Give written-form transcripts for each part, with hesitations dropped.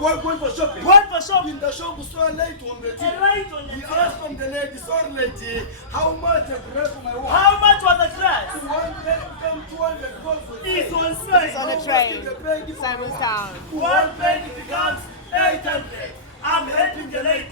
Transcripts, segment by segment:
went for shopping. In the shop, we saw a lady on the TV. We asked from the lady, sorry lady, how much a dress for my wife? How much was the dress? One plate become 200 gold for It's on It's sale. on the train. Simonstown. One plate becomes 800. I'm helping the lady.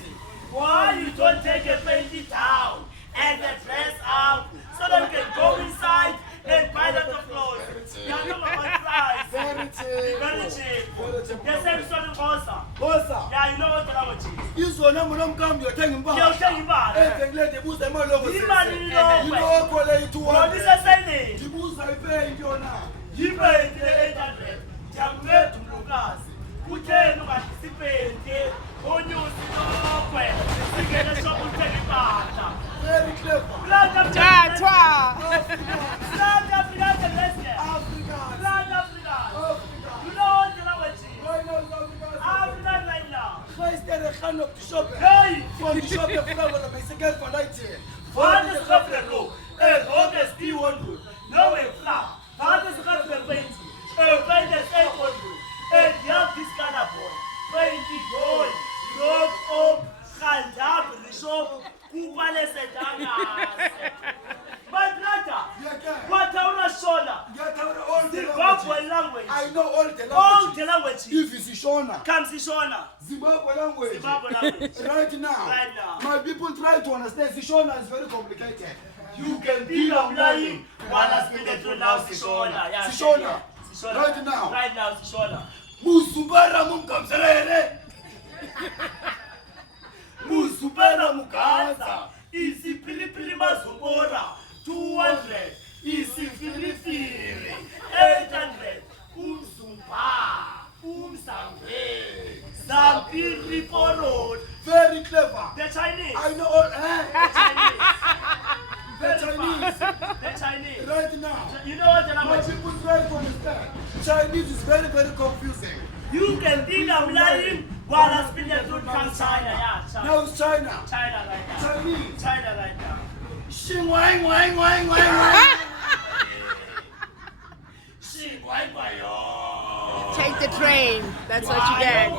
Why you don't take a penny down and the dress out so that you can go inside and buy that of clothes? You know my price. Very cheap. Very cheap. Very cheap. The same story Bosa. Bosa. Yeah, you know what the language is. Izo na muna mkambi yotengi You're mbaa. telling me. Lady buza mo logo sese. Imani ni logo. Ino okole itu What is the saying? Dibuza ipe ndio na. Yibe the 800. Jamwe tumukazi. Kutheni ungadisipende onyusi lokwe. Singena shop uthenga impahla. Very clever. Twa. South Africa, let's get. Africa. South Africa. Africa. You know what the language is? Right now, Africa. Africa right now. First day the hand of the shop. Hey! From the shop the flower of my second for 90. What is the flow? August P100. No way flower. What is the paint? Paint is 800. And you have this kind of boy. Paint it gold. Rock up. Khandab, Rishop. Kupale Sedanga. My brother. What our shoulder? Get out all the Zimbabwe language. I know all the All language. the language. If it's Shona. Comes Shona. Zimbabwe language. Zimbabwe language. Right now. Right now. My people try to understand. Shona is very complicated. You can Think deal of of lying. lying. One has been the truth now, Sishona. Yeah, Sishona. Sishona. Right now. Right now, Sishona. Musubara mumkamselele. Musubara mukaza. Isi pilipili mazubora. 200. Isi filifili. 800. Umsumpa. Umsambe. Zampiri porod. Very clever. The Chinese. I know all. The The Chinese. The Chinese. Right now. You know what the My language? people try to understand. Chinese is very, very confusing. You can think I'm lying while I speak the truth from China. Yeah, China. Now it's China. China right now. Chinese. China right now. Xing wang wang wang wang wang. Take the train. That's what you get.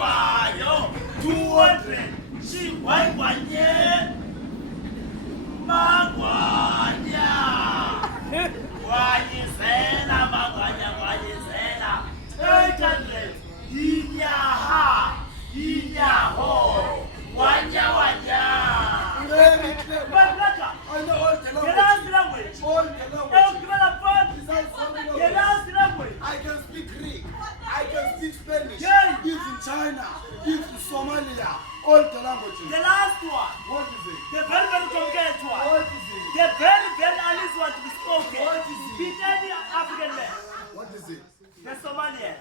200. She white one yeah. Magwanya. Wanyizela magwanya. 800. Inyaha. Inyaho. Wanya. Very clever. My brother. I know all the The last language. language. All the Oh, language. give it a fun. Besides all the The language. last language. I can speak Greek. I can speak Spanish. Yeah. If in China, if in Somalia, all the languages. The last one. What is it? The very, very complicated one. What is it? The very, very honest one to be spoken. What is it? With any African man. What is it? The Somalian.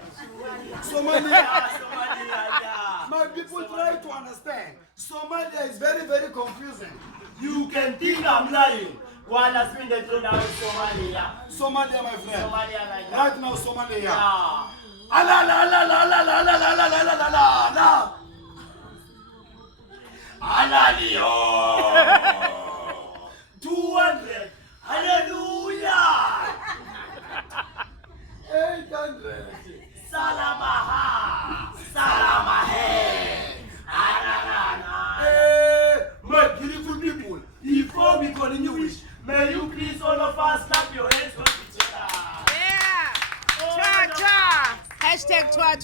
Somalia. Yeah, Somalia, yeah. My people try to understand. Somalia is very, very confusing. You can think I'm lying while I speak the truth now in Somalia. Somalia, my friend. Somalia like that. Right now, Somalia. Yeah. Ala la la la la la la la la la la la la la. Alalio. 200. Hallelujah. 800. Salamaha. Salamahe. Ananana. My beautiful people, before we continue with, May you please all of us clap your hands for each other. Yeah. Twa. Hashtag twa.